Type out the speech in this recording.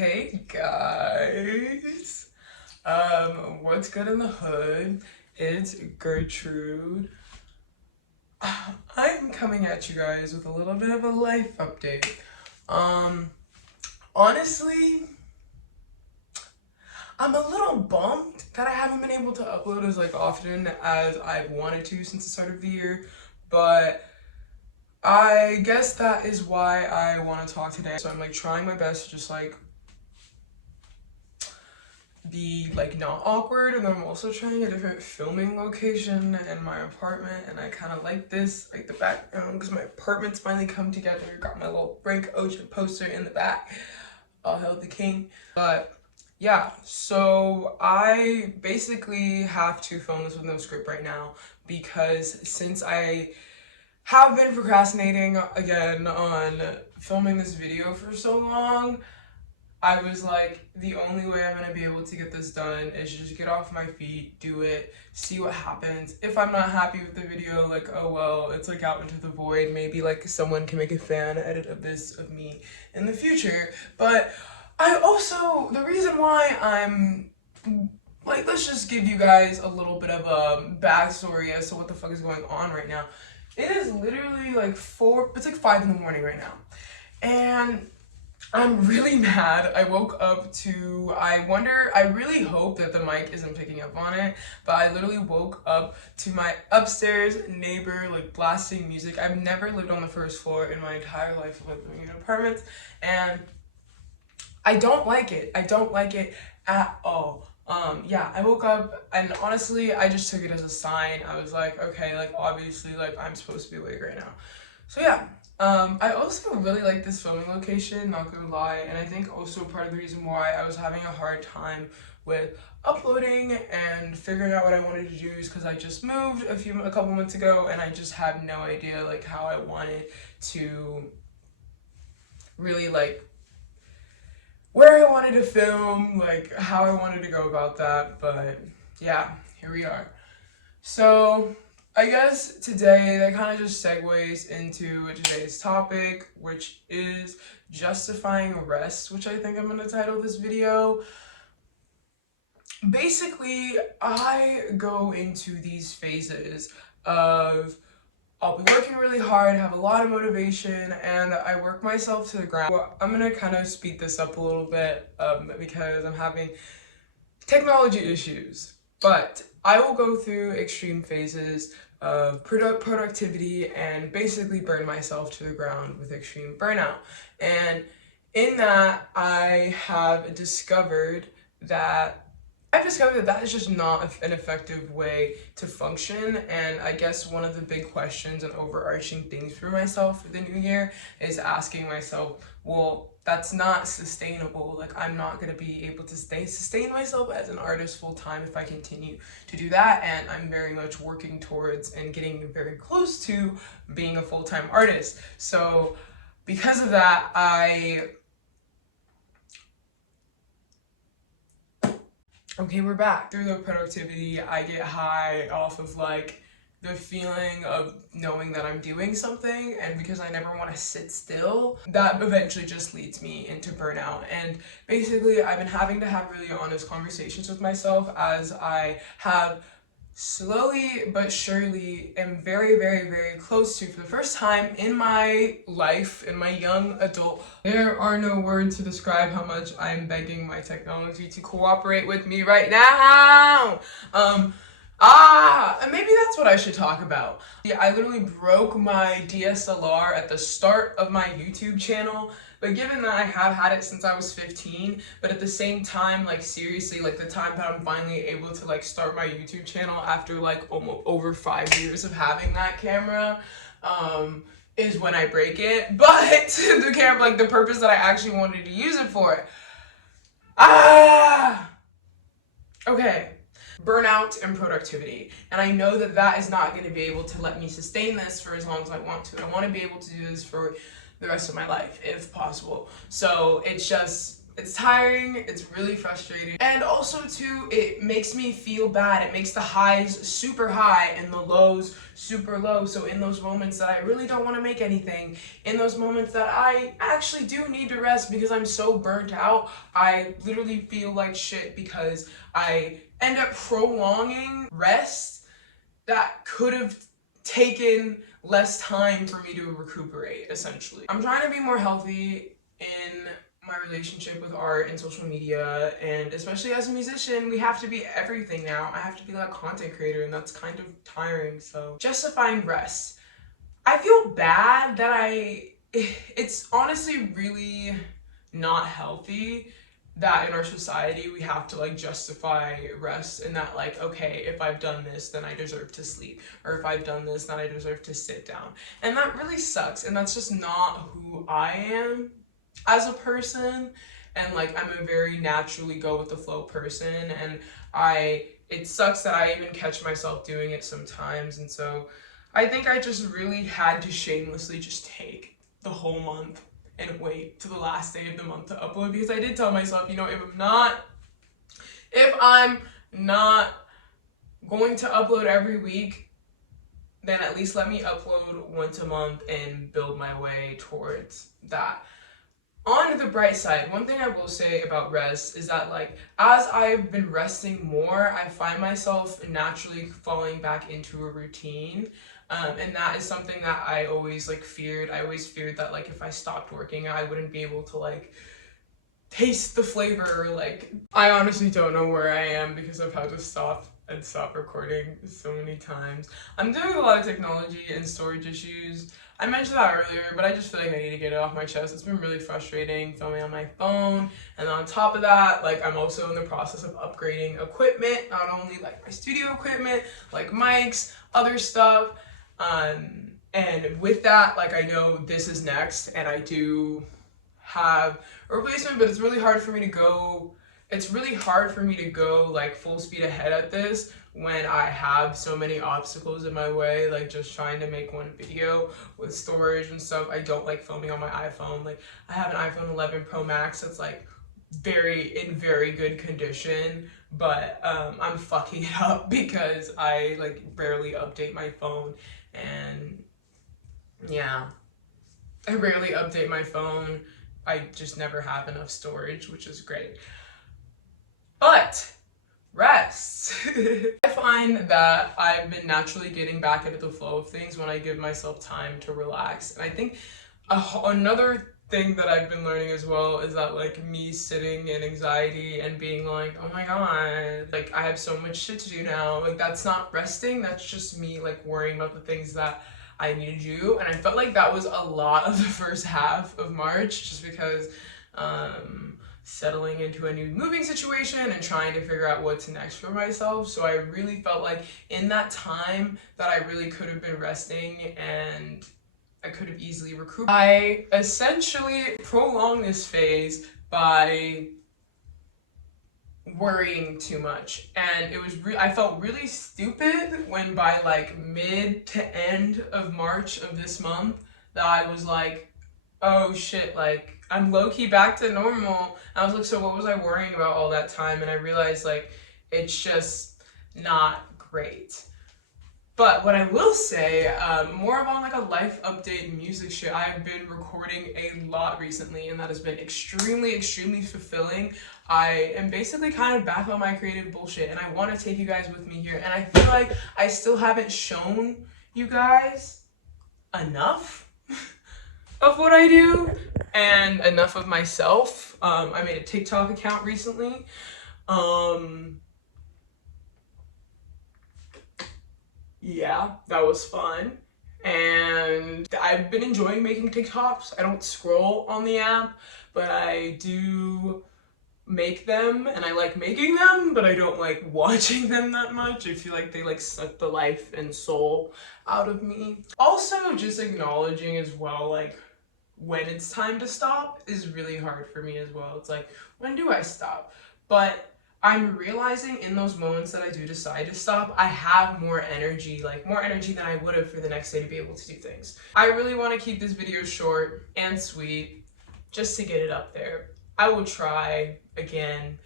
Hey guys, what's good in the hood? It's Gertrude. I'm coming at you guys with a little bit of a life update. Um, Honestly, I'm a little bummed that I haven't been able to upload as often as I've wanted to since the start of the year, but I guess that is why I want to talk today. So I'm trying my best to just be not awkward, and then I'm also trying a different filming location in my apartment, and I kind of like this, the background, because my apartment's finally come together. Got my little Frank Ocean poster in the back. All hail the king. But yeah, so I basically have to film this with no script right now, because since I have been procrastinating again on filming this video for so long, I was like, the only way I'm gonna be able to get this done is just get off my feet, do it, see what happens. If I'm not happy with the video, oh well, it's out into the void. Maybe someone can make a fan edit of this of me in the future. But I also, the reason why I'm let's just give you guys a little bit of a backstory as to what the fuck is going on right now. It is literally it's 5 in the morning right now. And I'm really mad. I woke up to, I really hope that the mic isn't picking up on it, but I literally woke up to my upstairs neighbor blasting music. I've never lived on the first floor in my entire life of living in apartments, and I don't like it. I don't like it at all. Yeah, I woke up and honestly, I just took it as a sign. I was like, okay, obviously, I'm supposed to be awake right now. So yeah, I also really like this filming location, not gonna lie, and I think also part of the reason why I was having a hard time with uploading and figuring out what I wanted to do is because I just moved a couple months ago, and I just had no idea how I wanted to really where I wanted to film, how I wanted to go about that. But yeah, here we are. So I guess today that kind of just segues into today's topic, which is justifying rest, which I think I'm going to title this video. Basically, I go into these phases of I'll be working really hard, have a lot of motivation, and I work myself to the ground. Well, I'm gonna kind of speed this up a little bit because I'm having technology issues. But I will go through extreme phases of productivity and basically burn myself to the ground with extreme burnout. And in that, I've discovered that that is just not an effective way to function. And I guess one of the big questions and overarching things for myself for the new year is asking myself, well, that's not sustainable. I'm not going to be able to sustain myself as an artist full time if I continue to do that. And I'm very much working towards and getting very close to being a full-time artist. So because of that, Okay, we're back. Through the productivity, I get high off of the feeling of knowing that I'm doing something, and because I never want to sit still, that eventually just leads me into burnout. And basically, I've been having to have really honest conversations with myself as I have slowly but surely am very, very, very close to, for the first time in my life, in my young adult. There are no words to describe how much I'm begging my technology to cooperate with me right now. And maybe that's what I should talk about. Yeah, I literally broke my DSLR at the start of my YouTube channel, but given that I have had it since I was 15, but at the same time, seriously, the time that I'm finally able to start my YouTube channel after almost over 5 years of having that camera, is when I break it. But the camera, the purpose that I actually wanted to use it for. Okay. Burnout and productivity. And I know that that is not going to be able to let me sustain this for as long as I want to. I want to be able to do this for the rest of my life, if possible. So it's It's tiring, it's really frustrating. And also too, it makes me feel bad. It makes the highs super high and the lows super low. So in those moments that I really don't want to make anything, in those moments that I actually do need to rest because I'm so burnt out, I literally feel like shit because I end up prolonging rest that could have taken less time for me to recuperate, essentially. I'm trying to be more healthy in my relationship with art and social media, and especially as a musician, we have to be everything now. I have to be like a content creator, and that's kind of tiring. So justifying rest. I feel bad that it's honestly really not healthy that in our society we have to like justify rest, and that like, okay, if I've done this then I deserve to sleep, or if I've done this then I deserve to sit down. And that really sucks, and that's just not who I am as a person. And like, I'm a very naturally go with the flow person, and it sucks that I even catch myself doing it sometimes. And so I think I just really had to shamelessly just take the whole month and wait to the last day of the month to upload, because I did tell myself, you know, if I'm not going to upload every week, then at least let me upload once a month and build my way towards that. On the bright side, one thing I will say about rest is that like, as I've been resting more, I find myself naturally falling back into a routine. And that is something that I always like feared. I always feared that like, if I stopped working, I wouldn't be able to like taste the flavor. Like, I honestly don't know where I am because I've had to stop recording so many times. I'm doing a lot of technology and storage issues. I mentioned that earlier, but I just feel like I need to get it off my chest. It's been really frustrating filming on my phone. And on top of that, like, I'm also in the process of upgrading equipment, not only like my studio equipment, like mics, other stuff. And with that, like, I know this is next, and I do have a replacement, but it's really hard for me to go like full speed ahead at this when I have so many obstacles in my way, like just trying to make one video with storage and stuff. I don't like filming on my iPhone. Like, I have an iPhone 11 Pro Max that's like in very good condition, but I'm fucking it up because I like rarely update my phone. And yeah, I rarely update my phone. I just never have enough storage, which is great. But rest. I find that I've been naturally getting back into the flow of things when I give myself time to relax. And I think another thing that I've been learning as well is that like, me sitting in anxiety and being like, oh my god, like I have so much shit to do now, like that's not resting, that's just me like worrying about the things that I need to do. And I felt like that was a lot of the first half of March, just because settling into a new moving situation and trying to figure out what's next for myself. So I really felt like in that time that I really could have been resting, and I could have easily recuperated. I essentially prolonged this phase by worrying too much, and it was I felt really stupid when by like mid to end of March of this month that I was like, oh shit, like I'm low-key back to normal. I was like, so what was I worrying about all that time? And I realized like, it's just not great. But what I will say, more of on like a life update music shit, I've been recording a lot recently, and that has been extremely, extremely fulfilling. I am basically kind of back on my creative bullshit, and I want to take you guys with me here. And I feel like I still haven't shown you guys enough of what I do and enough of myself. I made a TikTok account recently. Yeah, that was fun. And I've been enjoying making TikToks. I don't scroll on the app, but I do make them, and I like making them, but I don't like watching them that much. I feel like they like suck the life and soul out of me. Also, just acknowledging as well, like, when it's time to stop is really hard for me as well. It's like, when do I stop? But I'm realizing in those moments that I do decide to stop, I have more energy, like more energy than I would have for the next day to be able to do things. I really want to keep this video short and sweet just to get it up there. I will try again.